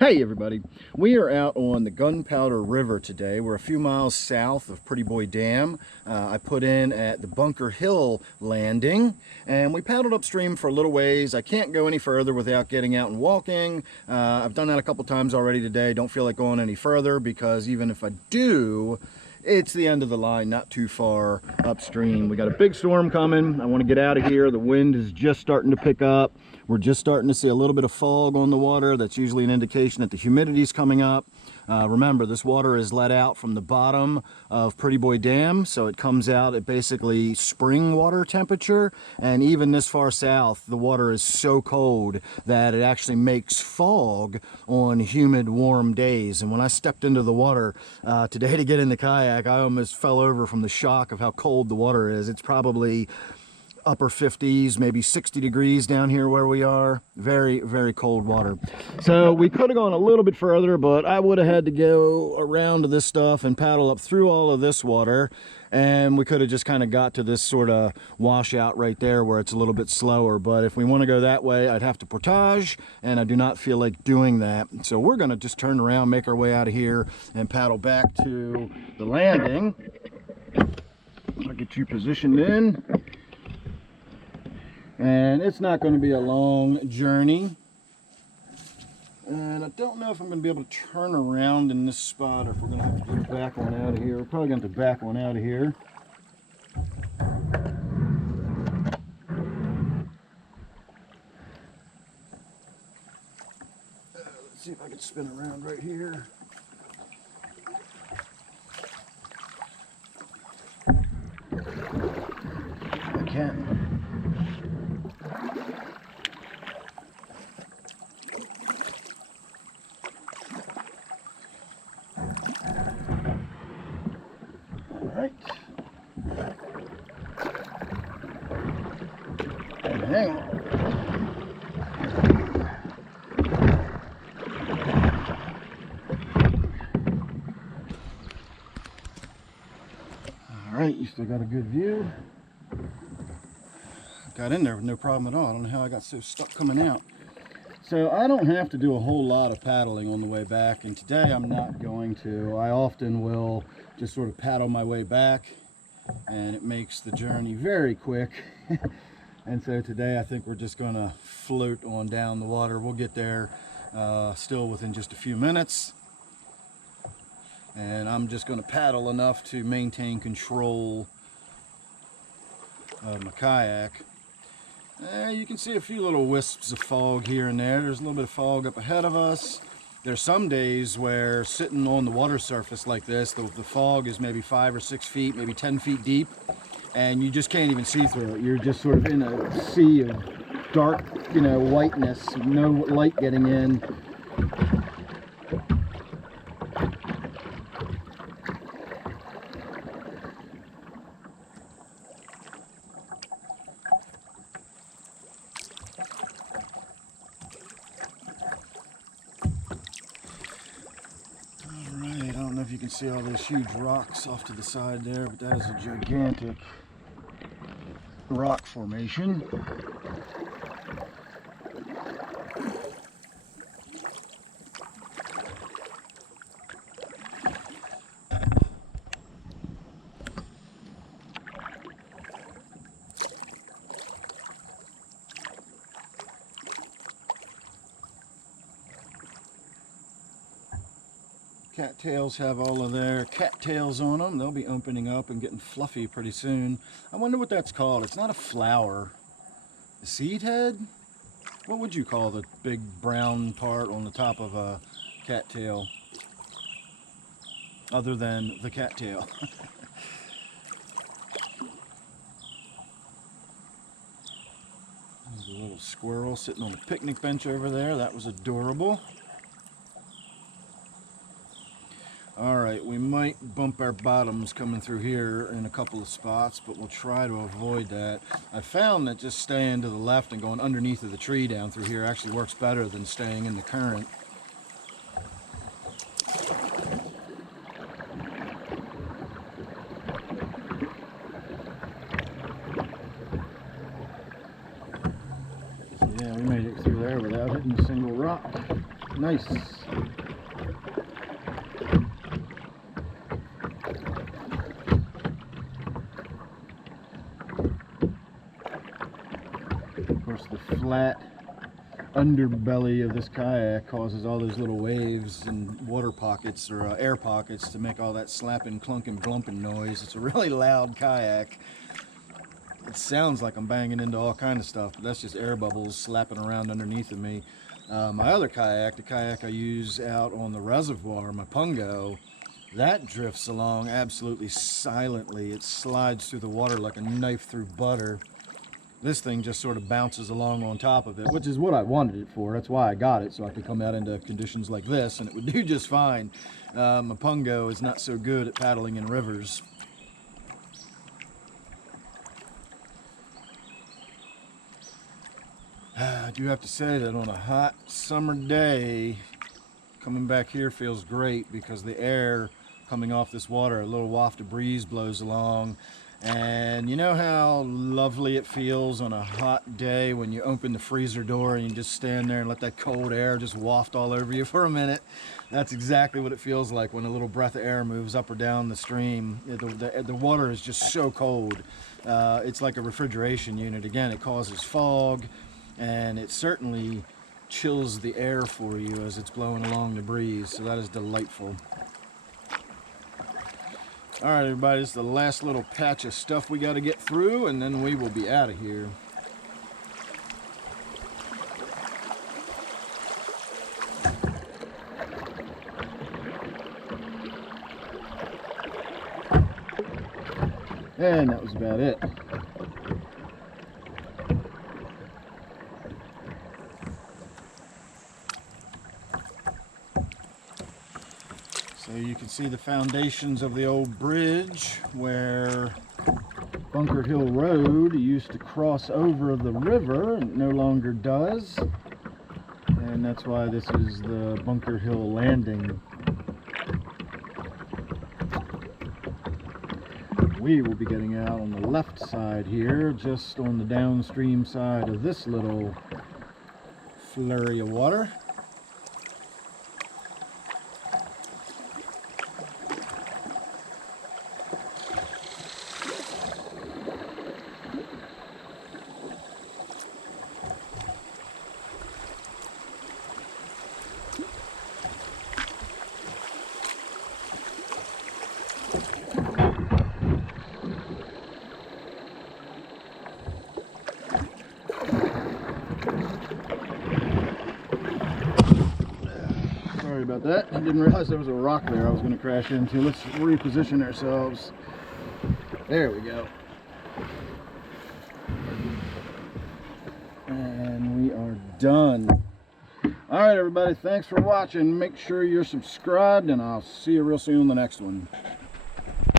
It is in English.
Hey everybody, we are out on the Gunpowder River today. We're a few miles south of Pretty Boy Dam. I put in at the Bunker Hill landing and we paddled upstream for a little ways. I can't go any further without getting out and walking. I've done that a couple times already today. Don't feel like going any further because even if I do, it's the end of the line, not too far upstream. We got a big storm coming. I want to get out of here. The wind is just starting to pick up. We're just starting to see a little bit of fog on the water. That's usually an indication that the humidity is coming up. Remember, this water is let out from the bottom of Pretty Boy Dam, so it comes out at basically spring water temperature, and even this far south, the water is so cold that it actually makes fog on humid, warm days. And when I stepped into the water today to get in the kayak, I almost fell over from the shock of how cold the water is. It's probably upper 50s, maybe 60 degrees down here where we are. Very, very cold water. So we could have gone a little bit further, but I would have had to go around to this stuff and paddle up through all of this water, and we could have just kind of got to this sort of washout right there where it's a little bit slower. But if we want to go that way, I'd have to portage, and I do not feel like doing that. So we're going to just turn around, make our way out of here, and paddle back to the landing. I'll get you positioned in. And it's not going to be a long journey. And I don't know if I'm going to be able to turn around in this spot or if we're going to have to do back one out of here. We're probably going to have to back one out of here. Let's see if I can spin around right here. I can. Hang on. All right, you still got a good view. Got in there with no problem at all. I don't know how I got so stuck coming out. So I don't have to do a whole lot of paddling on the way back, and today I'm not going to. I often will just sort of paddle my way back, and it makes the journey very quick. And so today I think we're just going to float on down the water. We'll get there still within just a few minutes. And I'm just going to paddle enough to maintain control of my kayak. You can see a few little wisps of fog here and there. There's a little bit of fog up ahead of us. There's some days where sitting on the water surface like this, the fog is maybe 5 or 6 feet, maybe 10 feet deep. And you just can't even see through it. You're just sort of in a sea of dark, whiteness, no light getting in. All right, I don't know if you can see all those huge rocks off to the side there, but that is a gigantic rock formation. Cattails have all of their cattails on them. They'll be opening up and getting fluffy pretty soon. I wonder what that's called. It's not a flower. A seed head? What would you call the big brown part on the top of a cattail? Other than the cattail. There's a little squirrel sitting on the picnic bench over there. That was adorable. Alright, we might bump our bottoms coming through here in a couple of spots, but we'll try to avoid that. I found that just staying to the left and going underneath of the tree down through here actually works better than staying in the current. Yeah, we made it through there without hitting a single rock. Nice. Of course, the flat underbelly of this kayak causes all those little waves and water pockets or air pockets to make all that slapping, clunking, blumping noise. It's a really loud kayak. It sounds like I'm banging into all kind of stuff, but that's just air bubbles slapping around underneath of me. My other kayak, the kayak I use out on the reservoir, my Pungo, that drifts along absolutely silently. It slides through the water like a knife through butter. This thing just sort of bounces along on top of it, which is what I wanted it for. That's why I got it, so I could come out into conditions like this, and it would do just fine. My Pungo is not so good at paddling in rivers. I do have to say that on a hot summer day, coming back here feels great because the air coming off this water, a little waft of breeze blows along. And you know how lovely it feels on a hot day when you open the freezer door and you just stand there and let that cold air just waft all over you for a minute? That's exactly what it feels like when a little breath of air moves up or down the stream. The water is just so cold. It's like a refrigeration unit. Again, it causes fog, and it certainly chills the air for you as it's blowing along the breeze. So that is delightful. All right, everybody, this is the last little patch of stuff we got to get through, and then we will be out of here. And that was about it. So you can see the foundations of the old bridge where Bunker Hill Road used to cross over the river, and it no longer does. And that's why this is the Bunker Hill Landing. We will be getting out on the left side here, just on the downstream side of this little flurry of water. Sorry about that. I didn't realize there was a rock there I was going to crash into. Let's reposition ourselves. There we go. And we are done. All right, everybody. Thanks for watching. Make sure you're subscribed, and I'll see you real soon on the next one.